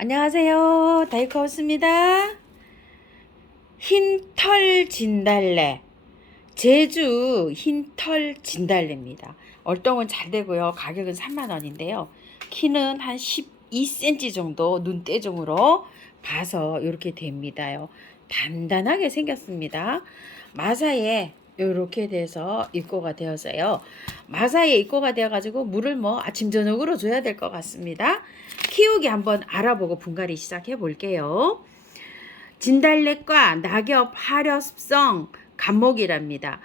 안녕하세요. 다이커스입니다. 흰털 진달래. 제주 흰털 진달래입니다. 얼동은 잘 되고요. 가격은 3만원인데요. 키는 한 12cm 정도 눈대중으로 봐서 이렇게 됩니다요. 단단하게 생겼습니다. 마사에 이렇게 돼서 입고가 되었어요. 마사에 입고가 되어가지고 물을 뭐 아침 저녁으로 줘야 될 것 같습니다. 키우기 한번 알아보고 분갈이 시작해 볼게요. 진달래과 낙엽 화렵성 감목이랍니다.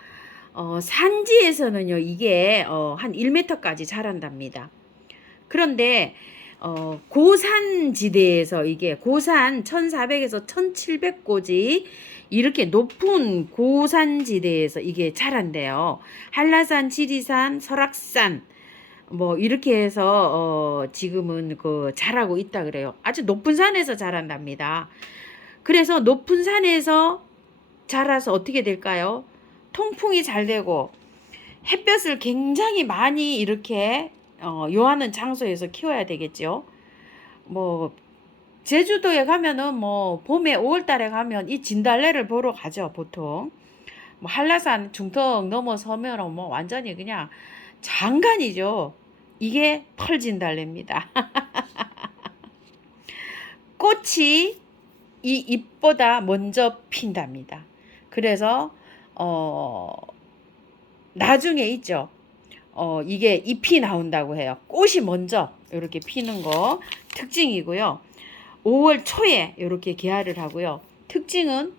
어, 산지에서는요 이게 어, 한 1m까지 자란답니다. 그런데 어, 고산 지대에서 이게 고산 1400에서 1700고지 이렇게 높은 고산지대에서 이게 자란대요. 한라산, 지리산, 설악산 뭐 이렇게 해서 어, 지금은 그 자라고 있다 그래요. 아주 높은 산에서 자란답니다. 그래서 높은 산에서 자라서 어떻게 될까요? 통풍이 잘 되고 햇볕을 굉장히 많이 이렇게 어, 요하는 장소에서 키워야 되겠죠. 뭐 제주도에 가면은 뭐 봄에 5월 달에 가면 이 진달래를 보러 가죠 보통. 뭐 한라산 중턱 넘어서면 뭐 완전히 그냥 장관이죠. 이게 털진달래입니다. 꽃이 이 잎보다 먼저 핀답니다. 그래서 어 나중에 있죠. 어 이게 잎이 나온다고 해요. 꽃이 먼저 이렇게 피는 거 특징이고요. 5월 초에 이렇게 개화를 하고요. 특징은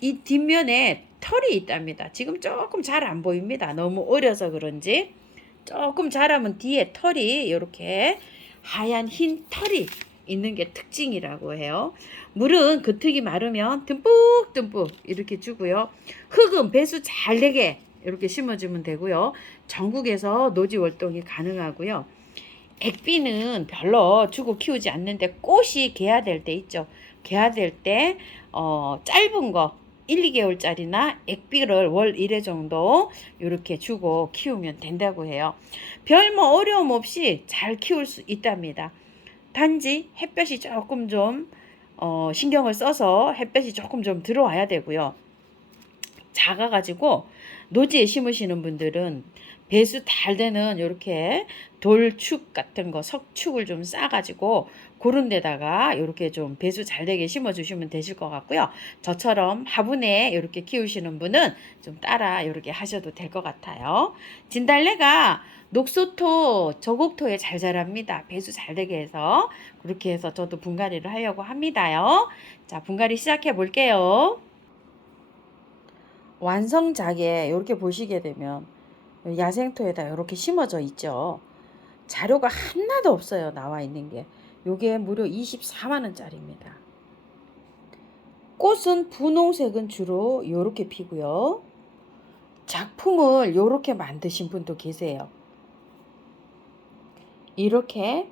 이 뒷면에 털이 있답니다. 지금 조금 잘 안 보입니다. 너무 어려서 그런지 조금 자라면 뒤에 털이 이렇게 하얀 흰 털이 있는 게 특징이라고 해요. 물은 겉흙이 마르면 듬뿍듬뿍 이렇게 주고요. 흙은 배수 잘 되게 이렇게 심어주면 되고요. 전국에서 노지 월동이 가능하고요. 액비는 별로 주고 키우지 않는데 꽃이 개화될 때 있죠. 개화될 때 어, 짧은 거 1, 2개월짜리나 액비를 월 1회 정도 이렇게 주고 키우면 된다고 해요. 별 뭐 어려움 없이 잘 키울 수 있답니다. 단지 햇볕이 조금 좀 어, 신경을 써서 햇볕이 조금 좀 들어와야 되고요. 작아가지고 노지에 심으시는 분들은 배수 잘 되는 이렇게 돌축 같은 거 석축을 좀 싸가지고 그런 데다가 이렇게 좀 배수 잘 되게 심어주시면 되실 것 같고요. 저처럼 화분에 이렇게 키우시는 분은 좀 따라 이렇게 하셔도 될 것 같아요. 진달래가 녹소토, 저곡토에 잘 자랍니다. 배수 잘 되게 해서 그렇게 해서 저도 분갈이를 하려고 합니다요. 자, 분갈이 시작해 볼게요. 완성작에 이렇게 보시게 되면 야생토에다 이렇게 심어져 있죠. 자료가 하나도 없어요. 나와 있는 게. 요게 무려 24만 원짜리입니다. 꽃은 분홍색은 주로 이렇게 피고요. 작품을 이렇게 만드신 분도 계세요. 이렇게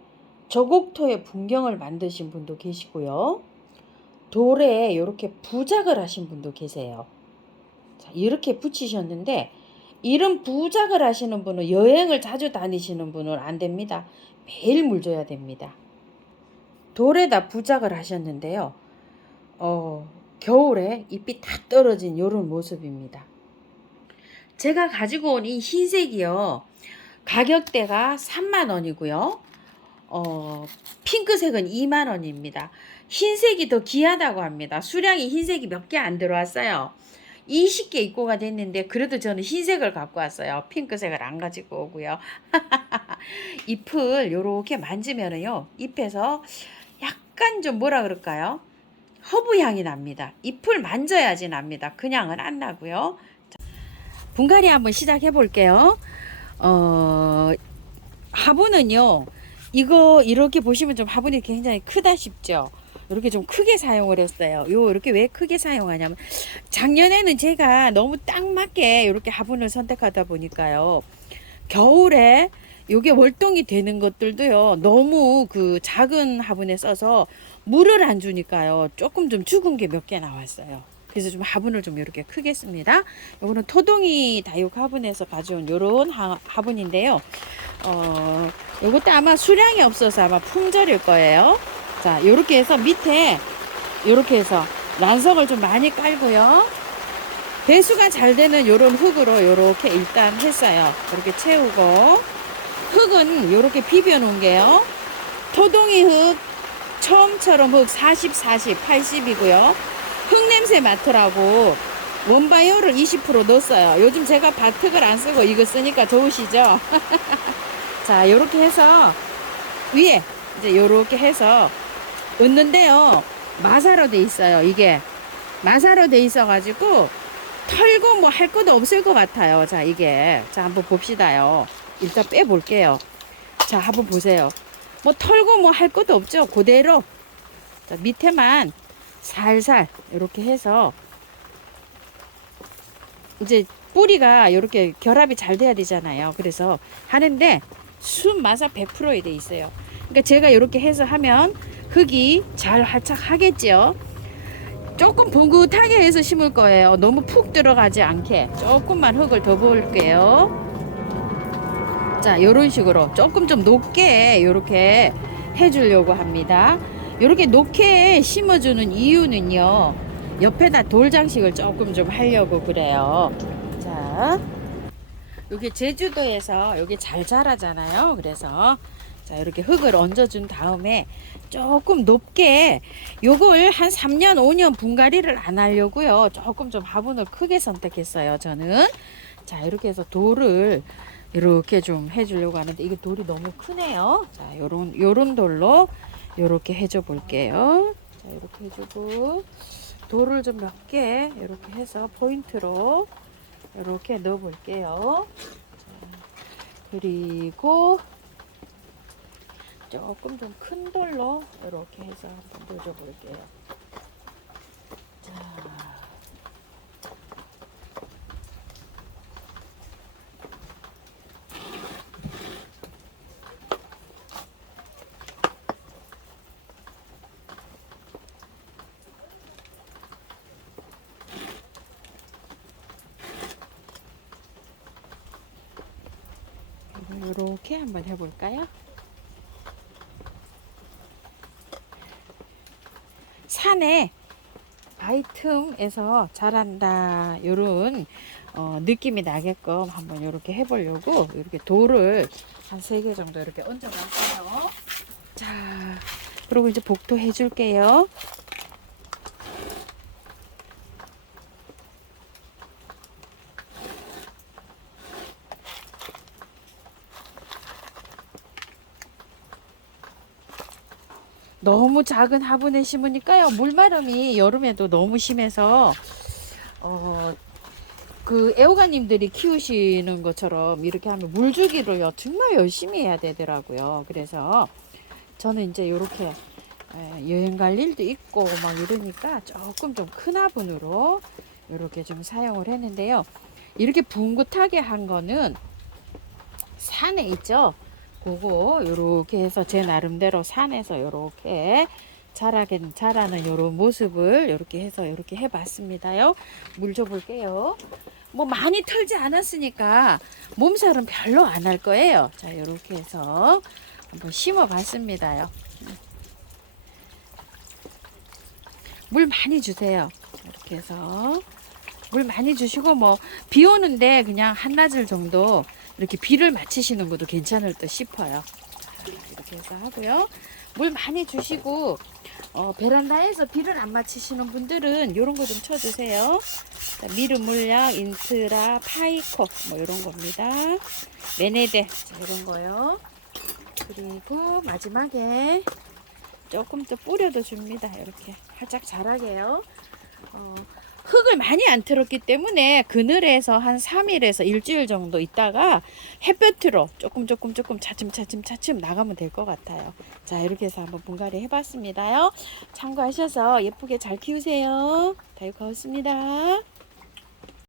저곡토의 풍경을 만드신 분도 계시고요. 돌에 이렇게 부작을 하신 분도 계세요. 자, 이렇게 붙이셨는데 이런 부작을 하시는 분은 여행을 자주 다니시는 분은 안 됩니다. 매일 물 줘야 됩니다. 돌에다 부작을 하셨는데요. 어, 겨울에 잎이 다 떨어진 이런 모습입니다. 제가 가지고 온 이 흰색이요. 가격대가 3만 원이고요. 어, 핑크색은 2만 원입니다. 흰색이 더 귀하다고 합니다. 수량이 흰색이 몇 개 안 들어왔어요. 20개 입고가 됐는데 그래도 저는 흰색을 갖고 왔어요. 핑크색을 안 가지고 오고요. 잎을 요렇게 만지면은요. 잎에서 약간 좀 뭐라 그럴까요? 허브 향이 납니다. 잎을 만져야지 납니다. 그냥은 안 나고요. 자, 분갈이 한번 시작해 볼게요. 어, 화분은요. 이거 이렇게 보시면 좀 화분이 굉장히 크다 싶죠. 이렇게 좀 크게 사용을 했어요. 요 이렇게 왜 크게 사용하냐면 작년에는 제가 너무 딱 맞게 이렇게 화분을 선택하다 보니까요. 겨울에 요게 월동이 되는 것들도요. 너무 그 작은 화분에 써서 물을 안 주니까요. 조금 좀 죽은 게 몇 개 나왔어요. 그래서 좀 화분을 좀 이렇게 크게 씁니다. 요거는 토동이 다육 화분에서 가져온 요런 하- 화분인데요. 어, 요것도 아마 수량이 없어서 아마 품절일 거예요. 자, 요렇게 해서 밑에 요렇게 해서 난석을 좀 많이 깔고요. 배수가 잘 되는 요런 흙으로 요렇게 일단 했어요. 이렇게 채우고 흙은 요렇게 비벼 놓은 게요. 토동이 흙 처음처럼 흙 40, 40, 80이고요. 흙 냄새 맡으라고 원바이오를 20% 넣었어요. 요즘 제가 바특을 안 쓰고 이거 쓰니까 좋으시죠? 자, 요렇게 해서 위에 이제 요렇게 해서 얹는데요. 마사로 돼 있어요. 이게 마사로 돼 있어 가지고 털고 뭐 할 것도 없을 것 같아요. 자, 이게 자 한번 봅시다요. 일단 빼 볼게요. 자, 한번 보세요. 뭐 털고 뭐 할 것도 없죠. 그대로 자, 밑에만 살살 이렇게 해서 이제 뿌리가 이렇게 결합이 잘 돼야 되잖아요. 그래서 하는데 순 마사 100%에 돼 있어요. 그러니까 제가 이렇게 해서 하면 흙이 잘 활착하겠죠. 조금 봉긋하게 해서 심을 거예요. 너무 푹 들어가지 않게 조금만 흙을 더 부을게요. 자, 이런 식으로 조금 좀 높게 이렇게 해주려고 합니다. 이렇게 높게 심어주는 이유는요. 옆에다 돌 장식을 조금 좀 하려고 그래요. 자, 여기 제주도에서 여기 잘 자라잖아요. 그래서 자 이렇게 흙을 얹어준 다음에 조금 높게 요걸 한 3년 5년 분갈이를 안 하려고요. 조금 좀 화분을 크게 선택했어요. 저는 자 이렇게 해서 돌을 이렇게 좀 해주려고 하는데 이게 돌이 너무 크네요. 자 요런 요런 돌로 요렇게 해줘 볼게요. 자 이렇게 해주고 돌을 좀 몇 개 이렇게 해서 포인트로 이렇게 넣어 볼게요. 그리고 조금 좀 큰 돌로 이렇게 해서 한번 넣어줘 볼게요. 자. 이렇게 한번 해볼까요? 산에 바위 틈에서 자란다 요런 어, 느낌이 나게끔 한번 이렇게 해보려고 이렇게 돌을 한 세 개 정도 이렇게 얹어봤어요. 자, 그리고 이제 복도 해줄게요. 너무 작은 화분에 심으니까요. 물마름이 여름에도 너무 심해서 어, 그 애호가님들이 키우시는 것처럼 이렇게 하면 물 주기를요 정말 열심히 해야 되더라고요. 그래서 저는 이제 이렇게 여행 갈 일도 있고 막 이러니까 조금 좀 큰 화분으로 이렇게 좀 사용을 했는데요. 이렇게 붕긋하게 한 거는 산에 있죠. 그거 요렇게 해서 제 나름대로 산에서 요렇게 자라긴 자라는 요런 모습을 요렇게 해서 요렇게 해봤습니다요. 물 줘볼게요. 뭐 많이 털지 않았으니까 몸살은 별로 안 할 거예요. 자 요렇게 해서 한번 심어봤습니다요. 물 많이 주세요. 이렇게 해서 물 많이 주시고 뭐 비 오는데 그냥 한나절 정도 이렇게 비를 맞히시는 것도 괜찮을 듯 싶어요. 자, 이렇게 해서 하고요. 물 많이 주시고 어, 베란다에서 비를 안 맞히시는 분들은 이런 거 좀 쳐주세요. 자, 미르 물약, 인트라, 파이코 뭐 이런 겁니다. 메네데 자, 이런 거요. 그리고 마지막에 조금 더 뿌려도 줍니다. 이렇게 살짝 자라게요. 어, 많이 안 틀었기 때문에 그늘에서 한 3일에서 일주일 정도 있다가 햇볕으로 조금 조금 조금 차츰 차츰 차츰 나가면 될 것 같아요. 자 이렇게 해서 한번 분갈이 해봤습니다요. 참고하셔서 예쁘게 잘 키우세요. 다육하였습니다.